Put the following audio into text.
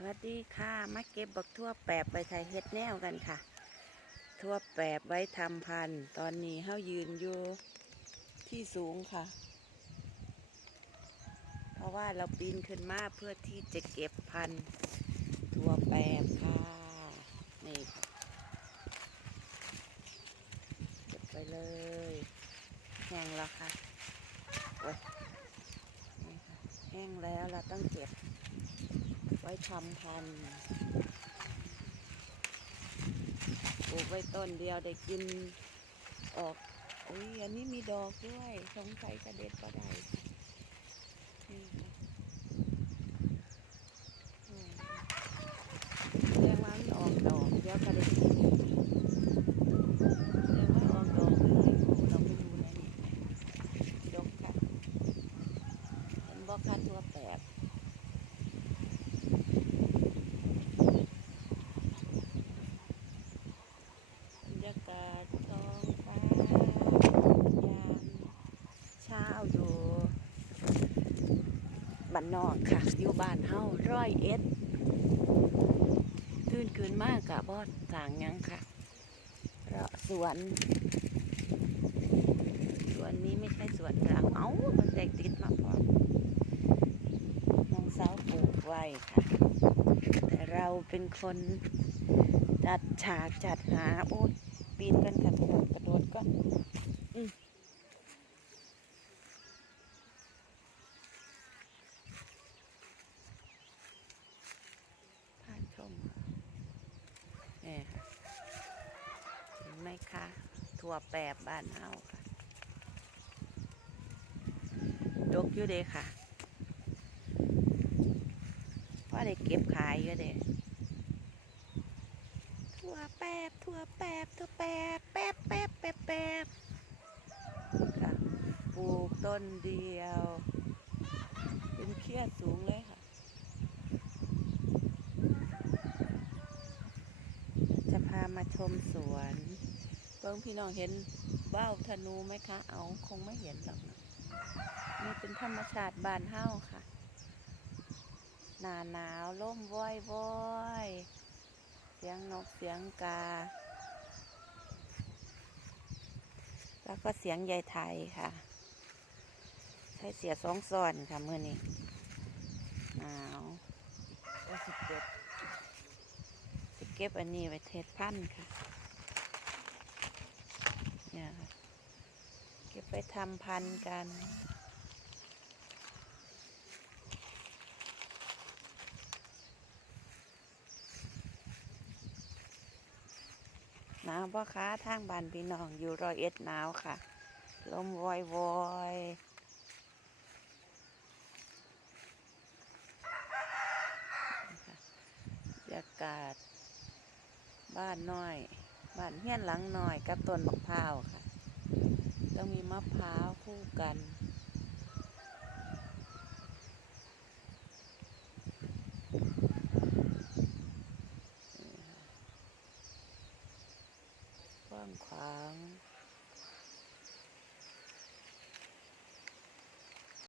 สวัสดีค่ะมาเก็บบักทั่วแปบไปไทยเฮ็ดแนวกันค่ะ ทั่วแปบไว้ทำพันตอนนี้เฮายืนอยู่ที่สูงค่ะ เพราะว่าเราปีนขึ้นมาเพื่อที่จะเก็บพันทั่วแปบค่ะ นี่ค่ะเก็บไปเลยแห้งแล้วค่ะโอ้ยแห้งแล้วเราต้องเก็บ ไว้ทำพันธุ์ปลูกไว้ต้นเดียวได้กินออกอุ้ยอันนี้มีดอกด้วยสงสัยกระเด็ดก็ได้นี่ค่ะอืมแสดงว่ามันออกดอกเดี๋ยวกระเด็ดกินแสดงว่าออกดอกนี่โอ้เราไม่รู้นะนี่ดกค่ะเห็นบอกค่ะตัวแปบ บรรยากาศท้องฟ้ายามเช้าอยู่บ้า นอกค่ะ อยู่บ้านเฮาร้อยเอ็ดตื่นคืนมากกะบอดสางยังค่ะเราะสวน สวนนี้ไม่ใช่สวนเราเอ้ามันแตกติดมาพร้อมน้องสาวปลูกไว้ค่ะ แต่เราเป็นคนจัดฉากจัดหาโอ้ปีนกันกระโดดกระโดดก็อืมผ่านชมเนี่ยค่ะเห็นไหม คะถั่วแปบบ้านเฮาค่ะดกอยู่เด้ค่ะพ่อได้เก็บขายอยู่เด้ถั่วแปบถั่วแปบถั่วแปบแปบแปบแปบแปบค่ะปลูกต้นเดียว เป็นเครียดสูงเลยค่ะจะพามาชมสวน เพิ่งพี่น้องเห็นว่าวธนูไหมคะ เอาคงไม่เห็นหรอกนะนี่เป็นธรรมชาติบ้านเฮ้าค่ะ หนาหนาวล่มว้อยว้อยๆเสียงนกเสียงกา แล้วก็เสียงยายไทยค่ะ ใช้เสียสองซ้อนค่ะมื่อนี้หนาวก็สิเก็บสิเก็บอันนี้ไว้เทศพันธุ์ค่ะ เนี่ยค่ะ เก็บ ไปทำพันธุ์กัน หนาวพ่อค้าทางบ้านพี่น้องอยู่รอยเอ็ดหนาวค่ะ ลมวอยวอยนะคะบรรยากาศ บ้านน้อย บ้านเฮี้ยนหลังน้อยกับต้นมะพร้าวค่ะ แล้มีมะพร้าวคู่กัน กว้างขวาง